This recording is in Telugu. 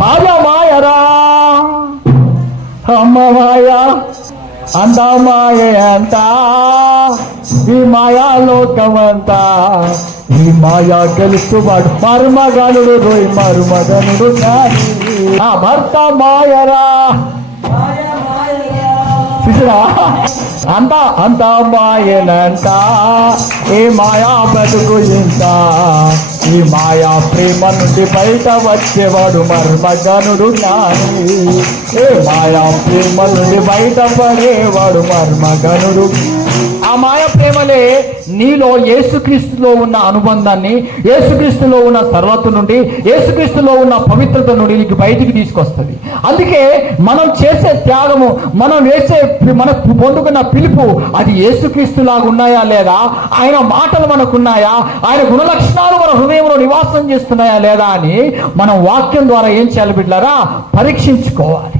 మాయరా అమ్మ మాయ అంత మాయ అంత ఈ మాయా లోకమంతా ఈ మాయా గెలుస్తువాడు మరుమగనుడు రోయ్ మరుమగనుడు నా భర్త మాయరా అంత అంత మాయనంట ఈ మాయా బతుకు ఇంత ఈ మాయా ప్రేమ నుండి బయట వచ్చేవాడు మర్మగనుడు జ్ఞాని ఏ మాయా ప్రేమ నుండి బయట పడేవాడు మర్మగనుడు. ఆ మాయా ప్రేమలే నీలో యేసుక్రీస్తులో ఉన్న అనుబంధాన్ని, యేసుక్రీస్తులో ఉన్న సర్వత్వం నుండి, యేసుక్రీస్తులో ఉన్న పవిత్రత నుండి నీకు బయటికి తీసుకొస్తుంది. అందుకే మనం చేసే త్యాగము, మనం పొందుకున్న పిలుపు అది యేసుక్రీస్తులాగా ఉన్నాయా లేదా, ఆయన మాటలు మనకున్నాయా, ఆయన గుణలక్షణాలు మన హృదయంలో నివాసం చేస్తున్నాయా లేదా అని మనం వాక్యం ద్వారా ఏం చేయాలి బిడ్డలారా, పరీక్షించుకోవాలి.